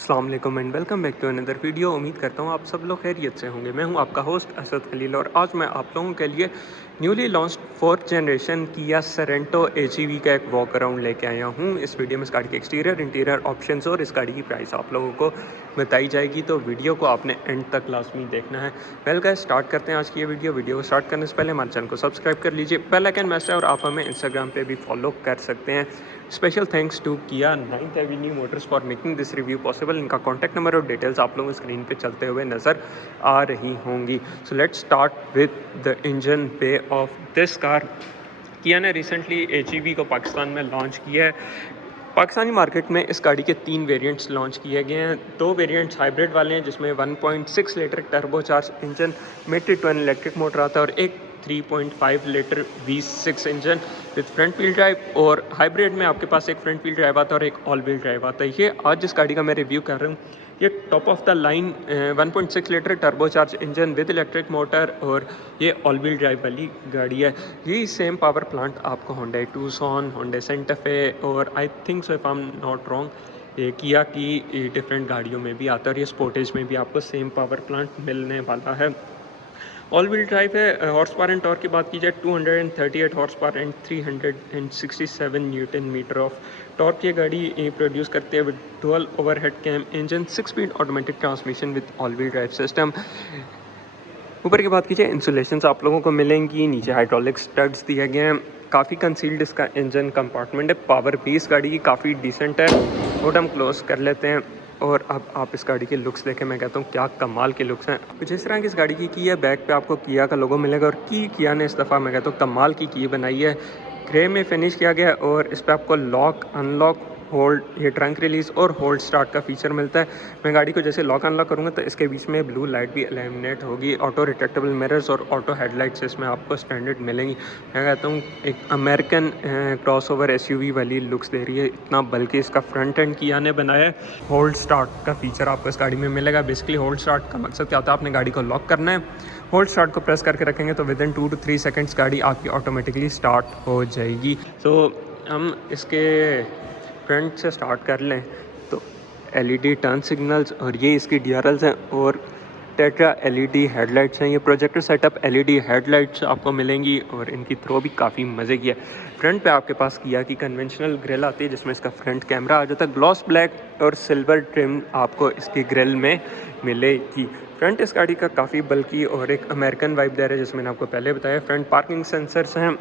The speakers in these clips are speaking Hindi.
अस्सलाम वालेकुम and welcome back to another video. उम्मीद करता हूँ आप सब लोग खैरियत से होंगे। मैं हूँ आपका होस्ट असद खलील और आज मैं आप लोगों के लिए न्यूली लॉन्च्ड फोर्थ जनरेशन किया सरेंटो एचईवी का एक वॉक अराउंड लेके आया हूँ। इस वीडियो में इस गाड़ी के एक्सटीरियर इंटीरियर ऑप्शंस और इस गाड़ी की प्राइस आप लोगों को बताई जाएगी, तो वीडियो को आपने एंड तक लाजमी देखना है। वेल गाइस, स्टार्ट करते हैं आज की ये वीडियो को स्टार्ट करने से पहले हमारे चैनल को सब्सक्राइब कर लीजिए, बेल आइकन मैच है और आप हमें इंस्टाग्राम पे भी फॉलो कर सकते हैं। स्पेशल थैंक्स टू किया 9th Avenue Motors for making this review possible. इनका कॉन्टैक्ट नंबर और डिटेल्स आप लोगों को स्क्रीन पे चलते हुए नज़र आ रही होंगी। So let's start with the engine पे ऑफ दिस कार। किया ने रिसेंटली एचईवी को पाकिस्तान में लॉन्च किया है। पाकिस्तानी मार्केट में इस गाड़ी के 3 वेरिएंट्स लॉन्च किए गए हैं। 2 वेरिएंट्स हाइब्रिड वाले हैं जिसमें 1.6 litre turbocharge engine mid twin electric motor आता है और एक 3.5 litre V6 engine with front wheel drive. और हाइब्रिड में आपके पास एक फ्रंट व्हील ड्राइव आता है और एक ऑल व्हील ड्राइव आता है। ये आज जिस गाड़ी का मैं रिव्यू कर रहा हूँ ये top of the line 1.6 litre turbocharge engine with electric motor और ये ऑल व्हील ड्राइव वाली गाड़ी है। यही सेम पावर प्लांट आपको Hyundai Tucson, Hyundai Santa Fe और I think so if I am not wrong ये किया की डिफरेंट गाड़ियों में भी आता है और ये स्पोर्टेज में भी आपको सेम पावर प्लांट मिलने वाला है। ऑल व्हील ड्राइव है। हॉर्स पावर एंड टॉर्क की बात की जाए 238 horsepower and 367 newton metre of torque ये गाड़ी प्रोड्यूस करते हैं with dual overhead cam engine 6 speed automatic transmission with all wheel drive system. ऊपर की बात कीजिए इंसुलेशन आप लोगों को मिलेंगी, नीचे हाइड्रोलिक स्टड्स दिए गए हैं। काफ़ी कंसील्ड इसका इंजन कंपार्टमेंट है। पावर भी इस गाड़ी की काफ़ी डिसेंट है। वो हम क्लोज कर लेते हैं और अब आप इस गाड़ी के लुक्स देखें। मैं कहता हूँ क्या कमाल के लुक्स हैं। कुछ इस तरह की इस गाड़ी की है। बैक पे आपको किया का लोगो मिलेगा और किया ने इस दफ़ा मैं कहता हूँ कमाल की बनाई है। ग्रे में फिनिश किया गया और इस पर आपको लॉक अनलॉक होल्ड ये ट्रंक रिलीज़ और होल्ड स्टार्ट का फीचर मिलता है। मैं गाड़ी को जैसे लॉक अनलॉक करूँगा तो इसके बीच में ब्लू लाइट भी एलिमिनेट होगी। ऑटो रिट्रैक्टेबल मिरर्स और ऑटो हेडलाइट्स इसमें आपको स्टैंडर्ड मिलेंगी। मैं कहता हूँ एक अमेरिकन क्रॉसओवर एसयूवी वाली लुक्स दे रही है। इतना बल्कि इसका फ्रंट एंड किया ने बनाया है। होल्ड स्टार्ट का फीचर आपको इस गाड़ी में मिलेगा। बेसिकली होल्ड स्टार्ट का मकसद क्या होता है, आपने गाड़ी को लॉक करना है, होल्ड स्टार्ट को प्रेस करके रखेंगे तो विद इन 2 to 3 सेकेंड्स गाड़ी आपकी ऑटोमेटिकली स्टार्ट हो जाएगी। सो हम इसके फ्रंट से स्टार्ट कर लें तो एलईडी टर्न सिग्नल्स और ये इसकी डीआरएल्स हैं और टेट्रा एलईडी हेडलाइट्स हैं। ये प्रोजेक्टर सेटअप एलईडी हेडलाइट्स आपको मिलेंगी और इनकी थ्रो भी काफ़ी मज़े की है। फ्रंट पे आपके पास किया की कन्वेंशनल ग्रिल आती है जिसमें इसका फ्रंट कैमरा आ जाता है। ग्लॉस ब्लैक और सिल्वर ट्रिम आपको इसकी ग्रिल में मिलेगी। फ्रंट इस गाड़ी का काफ़ी बल्कि और एक अमेरिकन वाइब दे रहा है जिसमें मैंने आपको पहले बताया। फ्रंट पार्किंग सेंसर्स हैं,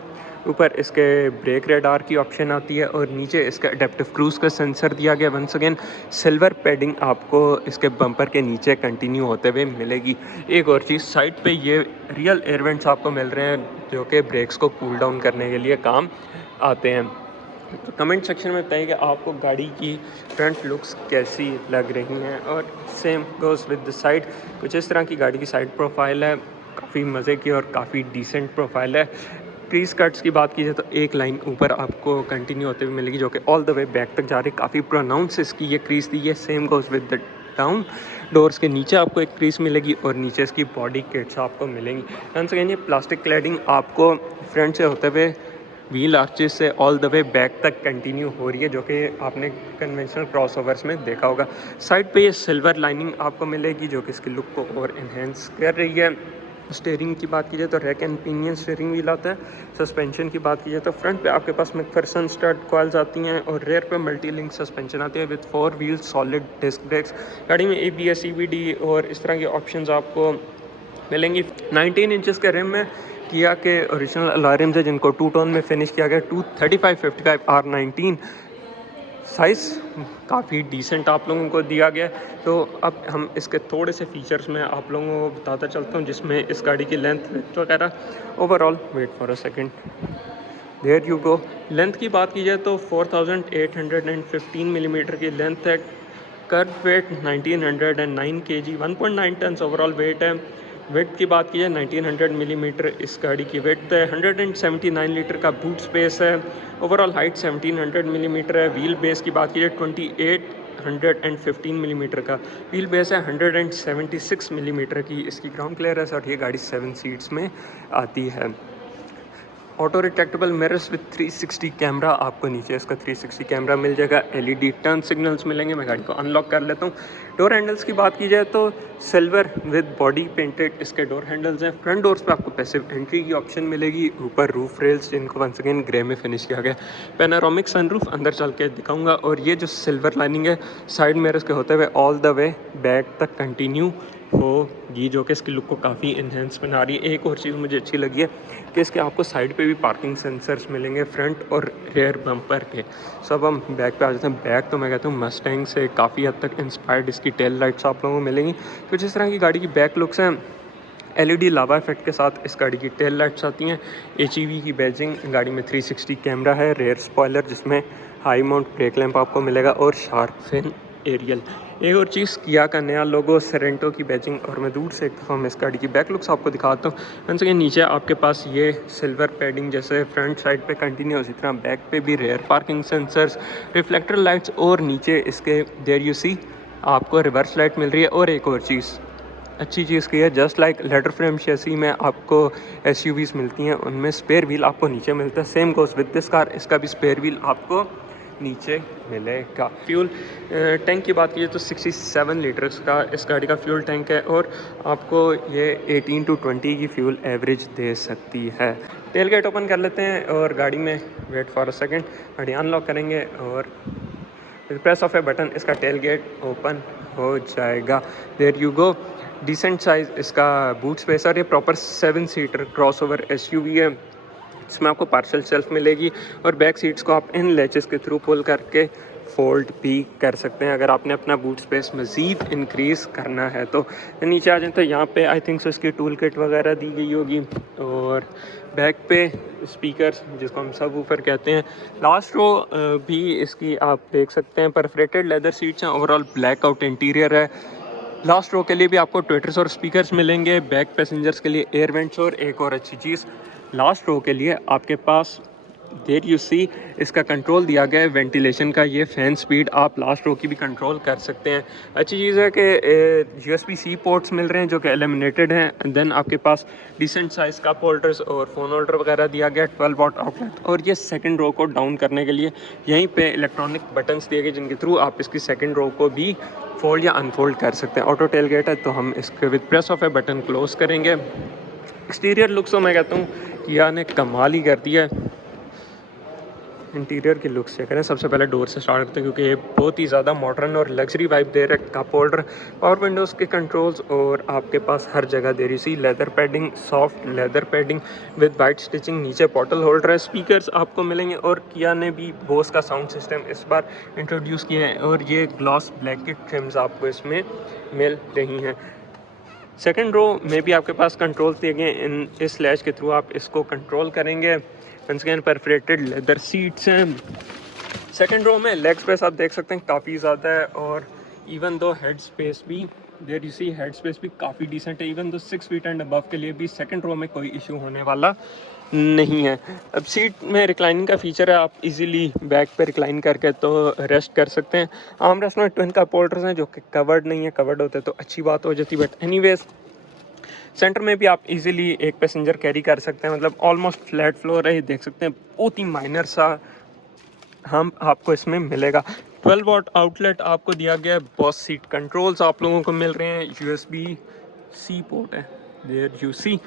ऊपर इसके ब्रेक रेडार की ऑप्शन आती है और नीचे इसका एडेप्टिव क्रूज़ का सेंसर दिया गया। वंस अगेन सिल्वर पैडिंग आपको इसके बम्पर के नीचे कंटिन्यू होते हुए मिलेगी। एक और चीज़, साइड पे ये रियल एयर वेंट्स आपको मिल रहे हैं जो कि ब्रेक्स को कूल डाउन करने के लिए काम आते हैं। तो कमेंट सेक्शन में बताइए कि आपको गाड़ी की फ्रंट लुक्स कैसी लग रही हैं और same goes with the side. कुछ इस तरह की गाड़ी की साइड प्रोफाइल है, काफ़ी मज़े की और काफ़ी डिसेंट प्रोफाइल है। क्रीज कट्स की बात कीजिए तो एक लाइन ऊपर आपको कंटिन्यू होते हुए मिलेगी जो कि ऑल द वे बैक तक जा रही है। काफ़ी प्रोनाउंस इसकी ये क्रीज दी है। Same goes with the down doors के नीचे आपको एक क्रीज मिलेगी और नीचे इसकी बॉडी किट्स आपको मिलेंगी। वंस अगेन ये प्लास्टिक क्लैडिंग आपको फ्रंट से होते हुए व्हील आर्चेस से ऑल द वे बैक तक कंटिन्यू हो रही है जो कि आपने कन्वेंशनल क्रॉसओवर्स में देखा होगा। साइड पे ये सिल्वर लाइनिंग आपको मिलेगी जो कि इसकी लुक को और इन्हेंस कर रही है। स्टीयरिंग की बात कीजिए तो rack and pinion steering wheel आता है। सस्पेंशन की बात कीजिए तो फ्रंट पे आपके पास मैकफरसन स्टड कॉइल्स आती हैं और रेयर पे मल्टी लिंक सस्पेंशन आती है with 4 wheel solid disc brakes. गाड़ी में ABS EBD और इस तरह के ऑप्शंस आपको मिलेंगी। 19 इंचेस के रिम में किया के ओरिजिनल अलॉय रिम्स है जिनको 2 टोन में फिनिश किया गया। 235/55 R19 साइज़ काफ़ी डिसेंट आप लोगों को दिया गया। तो अब हम इसके थोड़े से फीचर्स में आप लोगों को बताता चलता हूँ जिसमें इस गाड़ी की लेंथ वगैरह overall. Wait for a second, there you go. Length की बात की जाए तो 4815 मिलीमीटर की लेंथ है। Kerb weight 1909 kg, 1.9 tons overall weight है। वेट की बात की जाए 1900 मिलीमीटर इस गाड़ी की वेट है। 179 लीटर का बूट स्पेस है। ओवरऑल हाइट 1700 मिलीमीटर है। व्हील बेस की बात की जाए 2815 मिलीमीटर का व्हील बेस है। 176 मिलीमीटर की इसकी ग्राउंड क्लियरेंस और ये गाड़ी 7 सीट्स में आती है। Auto retractable mirrors with 360 camera, आपको नीचे इसका 360 कैमरा मिल जाएगा। एलईडी टर्न सिग्नल्स मिलेंगे। मैं गाड़ी को अनलॉक कर लेता हूँ। डोर हैंडल्स की बात की जाए तो सिल्वर विद बॉडी पेंटेड इसके डोर हैंडल्स हैं। फ्रंट डोर्स पे आपको पैसिव एंट्री की ऑप्शन मिलेगी। ऊपर रूफ रेल्स जिनको वंस अगेन ग्रे में फिनिश किया गया। पैनोरामिक सनरूफ अंदर चल के दिखाऊंगा। और ये जो सिल्वर लाइनिंग है साइड मिरर्स के होते हुए ऑल द वे बैक तक कंटिन्यू होगी, जो कि इसकी लुक को काफ़ी इन्हेंस बना रही है। एक और चीज़ मुझे अच्छी लगी है कि इसके आपको साइड पे भी पार्किंग सेंसर्स मिलेंगे फ्रंट और रेयर बम्पर के। सब हम बैक पे आ जाते हैं। बैक तो मैं कहता हूँ मस्टैंग से काफ़ी हद तक इंस्पायर्ड इसकी टेल लाइट्स आप लोगों को मिलेंगी। तो जिस तरह की गाड़ी की बैक लुक्स हैं एलईडी लावा इफेक्ट के साथ इस गाड़ी की टेल लाइट्स आती हैं। एचईवी की बैजिंग, गाड़ी में 360 कैमरा है। रेयर स्पॉइलर जिसमें हाई माउंट ब्रेक लैंप आपको मिलेगा और शार्प फिन एरियल। एक और चीज़ किया का नया लोगो, सरेंटो की बैजिंग। और मैं दूर से एक दफ़ा मैं इस गाड़ी की बैक लुक्स आपको दिखाता हूँ। वंस अगेन नीचे आपके पास ये सिल्वर पैडिंग जैसे फ्रंट साइड पे कंटिन्यू, उसी तरह बैक पे भी rare parking sensors, reflector lights और नीचे इसके देयर यू सी आपको रिवर्स लाइट मिल रही है। और एक और चीज़ अच्छी चीज़ की है, जस्ट लाइक लेटर फ्रेम शेसी में आपको एसयूवीज़ मिलती हैं उनमें स्पेयर व्हील आपको नीचे मिलता है। Same goes with this car, इसका भी स्पेयर व्हील आपको नीचे मिलेगा। फ्यूल टैंक की बात कीजिए तो 67 लीटर्स का इस गाड़ी का फ्यूल टैंक है और आपको ये 18 to 20 की फ्यूल एवरेज दे सकती है। टेल गेट ओपन कर लेते हैं और गाड़ी में वेट फॉर अ सेकेंड, गाड़ी अनलॉक करेंगे और प्रेस ऑफ ए बटन इसका टेल गेट ओपन हो जाएगा। There you go. Decent size इसका बूट स्पेस और ये प्रॉपर 7 सीटर क्रॉसओवर एसयूवी है। इसमें आपको पार्शल शेल्फ मिलेगी और बैक सीट्स को आप इन लैचेस के थ्रू पुल करके फोल्ड भी कर सकते हैं अगर आपने अपना बूट स्पेस मज़ीद इंक्रीज़ करना है तो। नीचे आ जाए तो यहाँ पे आई थिंक सो इसकी टूल किट वगैरह दी गई होगी। और बैक पे स्पीकर्स जिसको हम सब ऊपर कहते हैं। लास्ट रो भी इसकी आप देख सकते हैं, परफोरेटेड लेदर सीट्स हैं। ओवरऑल ब्लैक आउट इंटीरियर है। लास्ट रो के लिए भी आपको ट्विटर्स और स्पीकर्स मिलेंगे। बैक पैसेंजर्स के लिए एयर वेंट्स। और एक और अच्छी चीज़, लास्ट रो के लिए आपके पास देयर यू सी इसका कंट्रोल दिया गया है वेंटिलेशन का। ये फ़ैन स्पीड आप लास्ट रो की भी कंट्रोल कर सकते हैं। अच्छी चीज़ है कि USB-C पोर्ट्स मिल रहे हैं जो कि एलिमिनेटेड हैं। एंड देन आपके पास डिसेंट साइज़ कप होल्डर्स और फ़ोन होल्डर वगैरह दिया गया। 12 वॉट आउटलेट। और ये सेकंड रो को डाउन करने के लिए यहीं पे इलेक्ट्रॉनिक बटन्स दिए गए जिनके थ्रू आप इसकी सेकंड रो को भी फोल्ड या अनफोल्ड कर सकते हैं। ऑटो टेल गेट है तो हम इसके with press of a button close करेंगे। एक्सटीरियर लुक्स तो मैं कहता हूँ किया ने कमाल ही कर दिया है। इंटीरियर की लुक्स चेक करें। सबसे पहले डोर से स्टार्ट करते हैं क्योंकि ये बहुत ही ज़्यादा मॉडर्न और लग्जरी वाइब दे रहा है। कप होल्डर, पावर विंडोज़ के कंट्रोल्स और आपके पास हर जगह दे रही सी leather padding, soft leather padding with white stitching. नीचे बॉटल होल्डर है। स्पीकर्स आपको मिलेंगे और किया ने भी बोस का साउंड सिस्टम इस बार इंट्रोड्यूस किया है और ये ग्लॉस ब्लैक की ट्रिम्स आपको इसमें मिल रही हैं। सेकेंड रो में भी आपके पास कंट्रोल्स दिए गए। इन इस लैच के थ्रू आप इसको कंट्रोल करेंगे। Once again perforated leather seats हैं। सेकेंड रो में लेग स्पेस आप देख सकते हैं काफ़ी ज़्यादा है और इवन दो हेड स्पेस भी there you see head space भी काफ़ी डिसेंट है। Even though 6 feet and above के लिए भी सेकेंड रो में कोई इशू होने वाला नहीं है। अब सीट में रिक्लाइनिंग का फीचर है, आप इजीली बैक पे रिक्लाइन करके तो रेस्ट कर सकते हैं। आर्म रेस्ट में ट्विन कप होल्डर्स हैं जो कि कवर्ड नहीं है। कवर्ड होते तो अच्छी बात हो जाती, बट एनीवेज सेंटर में भी आप इजीली एक पैसेंजर कैरी कर सकते हैं। मतलब ऑलमोस्ट फ्लैट फ्लोर है, देख सकते हैं बहुत ही माइनर सा हम आपको इसमें मिलेगा। 12 वॉट आउटलेट आपको दिया गया है। बॉस सीट कंट्रोल्स आप लोगों को मिल रहे हैं। USB-C पोर्ट है देयर यू सी।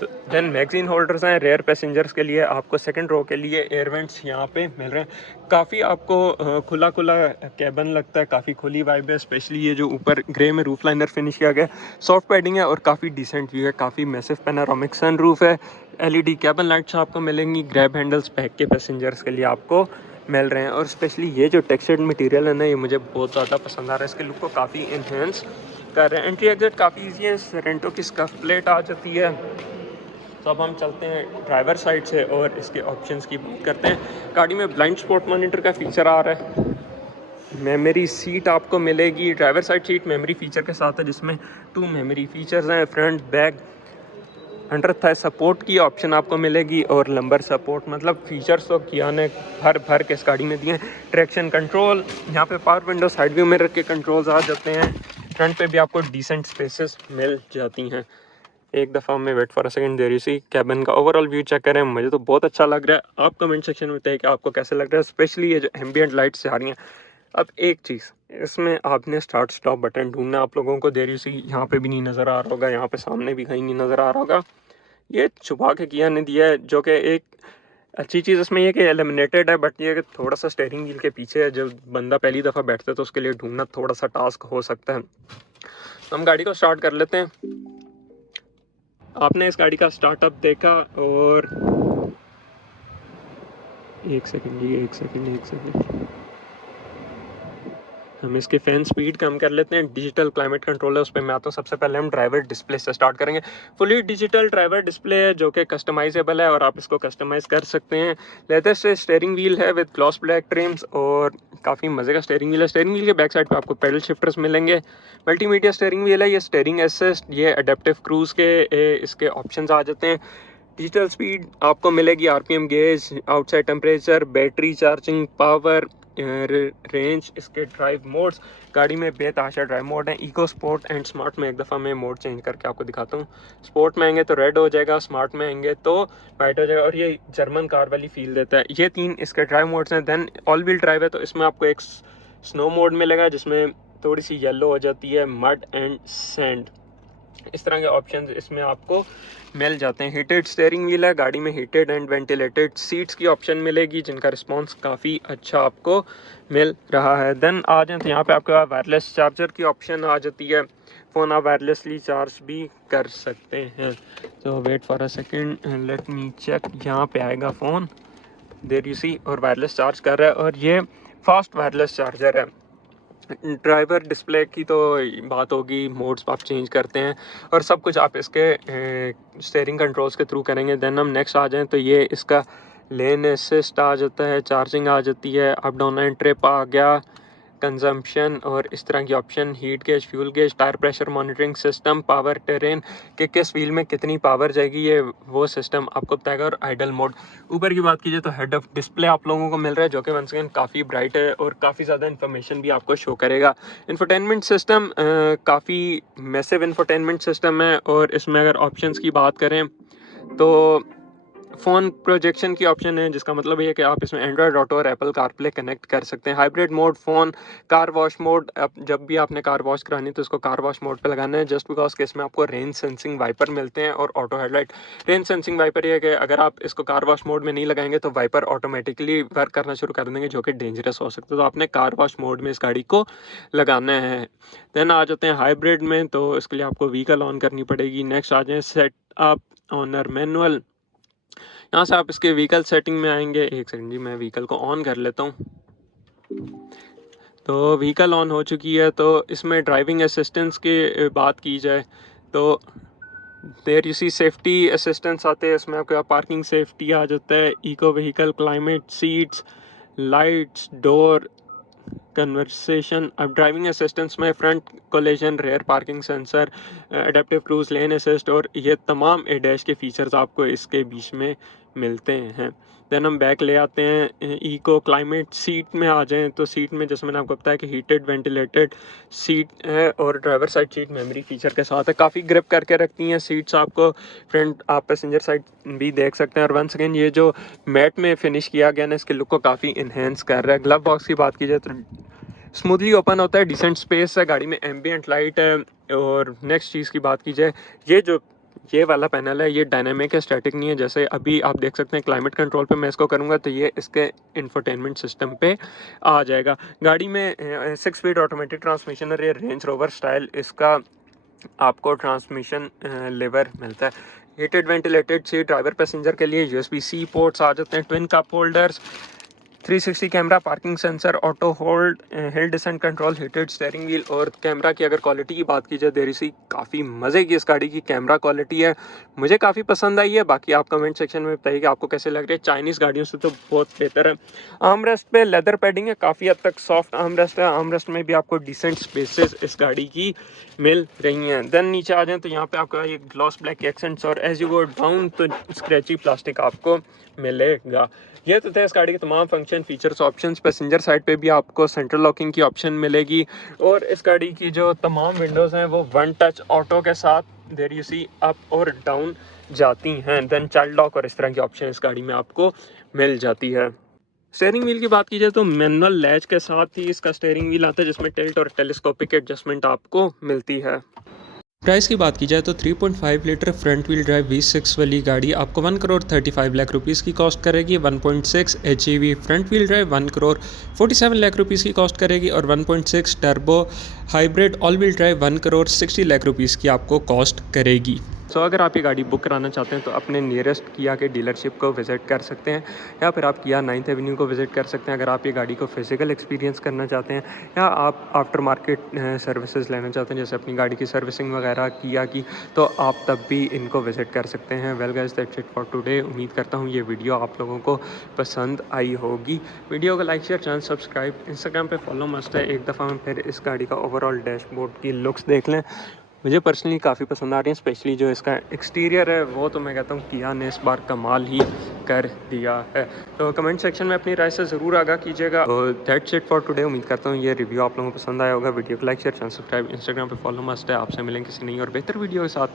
तो देन मैगजीन होल्डर्स हैं। रेयर पैसेंजर्स के लिए आपको सेकंड रो के लिए एयर वेंट्स यहाँ पे मिल रहे हैं। काफ़ी आपको खुला खुला कैबन लगता है, काफ़ी खुली वाइब है। स्पेशली ये जो ऊपर ग्रे में रूफ लाइनर फिनिश किया गया, सॉफ्ट पैडिंग है और काफ़ी डिसेंट व्यू है। काफ़ी मैसिव पैनोरामिक सनरूफ है। LED कैबन लाइट्स आपको मिलेंगी। ग्रैब हैंडल्स बैक के पैसेंजर्स के लिए आपको मिल रहे हैं। और स्पेशली ये जो टेक्सचर्ड मटेरियल है ना, ये मुझे बहुत ज़्यादा पसंद आ रहा है। इसके लुक को काफ़ी इन्हेंस कर रहे हैं। एंट्री एग्जिट काफ़ी ईजी है। सरेंटो की स्कफ प्लेट आ जाती है। तो अब हम चलते हैं ड्राइवर साइड से और इसके ऑप्शंस की बात करते हैं। गाड़ी में ब्लाइंड स्पॉट मॉनिटर का फीचर आ रहा है। मेमोरी सीट आपको मिलेगी। Driver side seat memory feature के साथ है जिसमें 2 मेमोरी फीचर्स हैं। Front back under Thai support की ऑप्शन आपको मिलेगी और लंबर सपोर्ट। मतलब फीचर्स तो किया ने भर के इस गाड़ी में दिए हैं। ट्रैक्शन कंट्रोल, यहाँ पे power window, side view mirror के कंट्रोल्स आ जाते हैं। फ्रंट पे भी आपको डिसेंट स्पेसेस मिल जाती हैं। एक दफ़ा मैं वेट फॉर अ सेकंड दे रही सी कैबिन का ओवरऑल व्यू चेक करें, मुझे तो बहुत अच्छा लग रहा है। आप कमेंट सेक्शन में बताइए कि आपको कैसे लग रहा है, स्पेशली ये जो एम्बियंट लाइट्स आ रही हैं। अब एक चीज़, इसमें आपने स्टार्ट स्टॉप बटन ढूंढना, आप लोगों को देरी सी यहाँ पे भी नहीं नज़र आ रहा होगा, यहाँ पे सामने भी कहीं नहीं नज़र आ रहा होगा। ये छुपा के किया नहीं दिया है, जो कि एक अच्छी चीज़ इसमें ये कि एलिमिनेटेड है, बट ये कि थोड़ा सा स्टेयरिंग व्हील के पीछे है, जब बंदा पहली दफ़ा बैठता है तो उसके लिए ढूंढना थोड़ा सा टास्क हो सकता है। तो हम गाड़ी को स्टार्ट कर लेते हैं। आपने इस गाड़ी का स्टार्टअप देखा और एक सेकंड हम इसके फ़ैन स्पीड कम कर लेते हैं। डिजिटल क्लाइमेट कंट्रोल है, उस पर मैं आता हूँ। सबसे पहले हम ड्राइवर डिस्प्ले से स्टार्ट करेंगे। फुली डिजिटल ड्राइवर डिस्प्ले है जो कि कस्टमाइजेबल है और आप इसको कस्टमाइज़ कर सकते हैं। लेटेस्ट स्टेयरिंग व्हील है विद ग्लॉस ब्लैक ट्रिम्स और काफ़ी मज़े का स्टेयरिंग व्हील है। स्टेयरिंग व्हील के बैक साइड पर आपको पेडल शिफ्टर्स मिलेंगे। मल्टीमीडिया स्टेयरिंग व्हील है, ये स्टेयरिंग असिस्ट, ये अडेप्टिव क्रूज़ के इसके ऑप्शन आ जाते हैं। डिजिटल स्पीड आपको मिलेगी, RPM gauge, outside temperature, battery charging, power, range, इसके ड्राइव मोड्स। गाड़ी में बेतहाशा ड्राइव मोड है, इको, स्पोर्ट एंड स्मार्ट में। एक दफ़ा मैं मोड चेंज करके आपको दिखाता हूँ। स्पोर्ट में आएंगे तो रेड हो जाएगा, स्मार्ट में आएंगे तो वाइट हो जाएगा और ये जर्मन कार वाली फील देता है। ये 3 इसके ड्राइव मोड्स हैं। देन ऑल व्हील ड्राइव है, तो इसमें आपको एक स्नो मोड मिलेगा जिसमें थोड़ी सी येलो हो जाती है, मड एंड सैंड। इस तरह के ऑप्शंस इसमें आपको मिल जाते हैं। हीटेड स्टीयरिंग व्हील है, गाड़ी में हीटेड एंड वेंटिलेटेड सीट्स की ऑप्शन मिलेगी जिनका रिस्पांस काफ़ी अच्छा आपको मिल रहा है। देन आ जाए तो यहाँ पे आपके पास वायरलेस चार्जर की ऑप्शन आ जाती है। फ़ोन आप वायरलेसली चार्ज भी कर सकते हैं। तो wait for a second, let me check. यहाँ पे आएगा फ़ोन, देर यू सी, और वायरलेस चार्ज कर रहा है और ये फास्ट वायरलेस चार्जर है। ड्राइवर डिस्प्ले की तो बात होगी, मोड्स आप चेंज करते हैं और सब कुछ आप इसके स्टीयरिंग कंट्रोल्स के थ्रू करेंगे। देन हम नेक्स्ट आ जाएं तो ये इसका लेन असिस्ट आ जाता है, चार्जिंग आ जाती है, अप डाउन एंड ट्रिप आ गया, कंजम्पशन और इस तरह की option, heat gauge, fuel gauge, tyre pressure monitoring system, power terrain कि किस व्हील में कितनी पावर जाएगी, ये वो सिस्टम आपको बताएगा। और आइडल मोड। ऊपर की बात कीजिए तो हेड अप डिस्प्ले आप लोगों को मिल रहा है जो कि वंस अगेन काफ़ी ब्राइट है और काफ़ी ज़्यादा इन्फॉर्मेशन भी आपको शो करेगा। इंफोटेनमेंट सिस्टम काफ़ी मैसिव इंफोटेनमेंट सिस्टम है और इसमें अगर ऑप्शंस की बात करें तो फ़ोन प्रोजेक्शन की ऑप्शन है, जिसका मतलब ये है कि आप इसमें एंड्रॉयड ऑटो और एप्पल कारप्ले कनेक्ट कर सकते हैं। Hybrid mode, phone, car wash mode, अब जब भी आपने कार वॉश करानी तो इसको कार वॉश मोड पे लगाना है, जस्ट बिकॉज के इसमें आपको रेन सेंसिंग वाइपर मिलते हैं और auto headlight. Rain sensing wiper ये है कि अगर आप इसको कार वॉश मोड में नहीं लगाएंगे तो वाइपर ऑटोमेटिकली वर्क करना शुरू कर देंगे, जो कि डेंजरस हो सकता है। तो आपने कार वॉश मोड में इस गाड़ी को लगाना है। देन आ जाते हैं हाइब्रिड में, तो इसके लिए आपको व्हीकल ऑन करनी पड़ेगी। नेक्स्ट आ जाए सेट अप ऑनर मैनुअल। यहाँ से आप इसके व्हीकल सेटिंग में आएंगे। एक सेकंड जी, मैं व्हीकल को ऑन कर लेता हूँ। तो व्हीकल ऑन हो चुकी है। तो इसमें ड्राइविंग असिस्टेंस की बात की जाए तो देर इसी सेफ्टी असिस्टेंस आते हैं। इसमें आपके पार्किंग सेफ्टी आ जाता है, eco vehicle, climate, seats, lights, door, conversation. अब ड्राइविंग असिस्टेंस में front collision, rear parking sensor, adaptive cruise, lane assist और ये तमाम ए डैश के फीचर्स आपको इसके बीच में मिलते हैं। देन हम बैक ले आते हैं, इको क्लाइमेट। सीट में आ जाएं तो सीट में जैसे मैंने आपको बताया कि हीटेड वेंटिलेटेड सीट है और driver side seat memory feature के साथ है। काफ़ी ग्रिप करके रखती हैं सीट्स आपको। फ्रंट आप पैसेंजर साइड भी देख सकते हैं और वंस अगेन ये जो मैट में फिनिश किया गया ना, इसके लुक को काफ़ी इन्हेंस कर रहा है। ग्लव बॉक्स की बात की जाए तो स्मूथली ओपन होता है, डिसेंट स्पेस है, गाड़ी में एम्बियंट लाइट है। और नेक्स्ट चीज़ की बात की जाए, ये वाला पैनल है, ये डायनामिक है, स्टैटिक नहीं है। जैसे अभी आप देख सकते हैं क्लाइमेट कंट्रोल पे मैं इसको करूँगा तो ये इसके इंफोटेनमेंट सिस्टम पे आ जाएगा। गाड़ी में 6 स्पीड ऑटोमेटिक ट्रांसमिशन और ये रेंज रोवर स्टाइल इसका आपको ट्रांसमिशन लेवर मिलता है। Heated ventilated seat, driver passenger के लिए USB-C पोर्ट्स आ जाते हैं, twin cup holders, 360 camera, parking sensor, auto hold, hill descent control, heated steering wheel. और कैमरा की अगर क्वालिटी की बात की जाए, देर सी काफ़ी मज़े की इस गाड़ी की कैमरा क्वालिटी है, मुझे काफ़ी पसंद आई है। बाकी आप कमेंट सेक्शन में बताइए कि आपको कैसे लग रही है। चाइनीज़ गाड़ियों से तो बहुत बेहतर है। आर्मरेस्ट पे लेदर पैडिंग है, काफ़ी हद तक सॉफ्ट आर्मरेस्ट है। आर्मरेस्ट में भी आपको डिसेंट स्पेसेस इस गाड़ी की मिल रही हैं। देन नीचे आ जाएँ तो यहाँ पे आपका ये ग्लॉस ब्लैक एक्सेंट्स और एज यू गो डाउन तो स्क्रैची प्लास्टिक आपको मिलेगा। ये तो थे इस गाड़ी के तमाम function, features, options. Passenger side पे भी आपको सेंट्रल लॉकिंग की ऑप्शन मिलेगी और इस गाड़ी की जो तमाम विंडोज़ हैं वो वन टच ऑटो के साथ देयर यू सी अप और डाउन जाती हैं। देन चाइल्ड लॉक और इस तरह की ऑप्शन इस गाड़ी में आपको मिल जाती है। स्टीयरिंग व्हील की बात की जाए तो मैनुअल लैच के साथ ही इसका स्टीयरिंग व्हील आता है जिसमें टिल्ट और टेलीस्कोपिक एडजस्टमेंट आपको मिलती है। प्राइस की बात की जाए तो 3.5 litre front wheel drive V6 वाली गाड़ी आपको 1,35,00,000 रुपीज़ की कॉस्ट करेगी। 1.6 HEV front wheel drive 1,47,00,000 rupees की कॉस्ट करेगी और 1.6 turbo hybrid all wheel drive 1,60,00,000 rupees की आपको कॉस्ट करेगी। अगर आप ये गाड़ी बुक कराना चाहते हैं तो अपने नियरेस्ट किया के डीलरशिप को विज़िट कर सकते हैं या फिर आप किया 9th एवेन्यू को विज़िट कर सकते हैं अगर आप ये गाड़ी को फिज़िकल एक्सपीरियंस करना चाहते हैं या आप आफ्टर मार्केट सर्विसेज लेना चाहते हैं जैसे अपनी गाड़ी की सर्विसिंग वगैरह किया की, तो आप तब भी इनको विज़िट कर सकते हैं। Well guys, that's it for today. उम्मीद करता हूँ ये वीडियो आप लोगों को पसंद आई होगी। वीडियो को like share, channel subscribe, Instagram पे फॉलो मस्ट है। एक दफ़ा हम फिर इस गाड़ी का ओवरऑल डैशबोर्ड की लुक्स देख लें। मुझे पर्सनली काफ़ी पसंद आ रही है, स्पेशली जो इसका एक्सटीरियर है वो तो मैं कहता हूँ किया ने इस बार कमाल ही कर दिया है। तो कमेंट सेक्शन में अपनी राय से ज़रूर आगाह कीजिएगा। तो दैट्स इट फॉर टुडे। उम्मीद करता हूँ ये रिव्यू आप लोगों को पसंद आया होगा। वीडियो को like share, channel subscribe, Instagram पे फॉलो मस्ट है। आपसे मिलेंगे किसी नई और बेहतर वीडियो के साथ।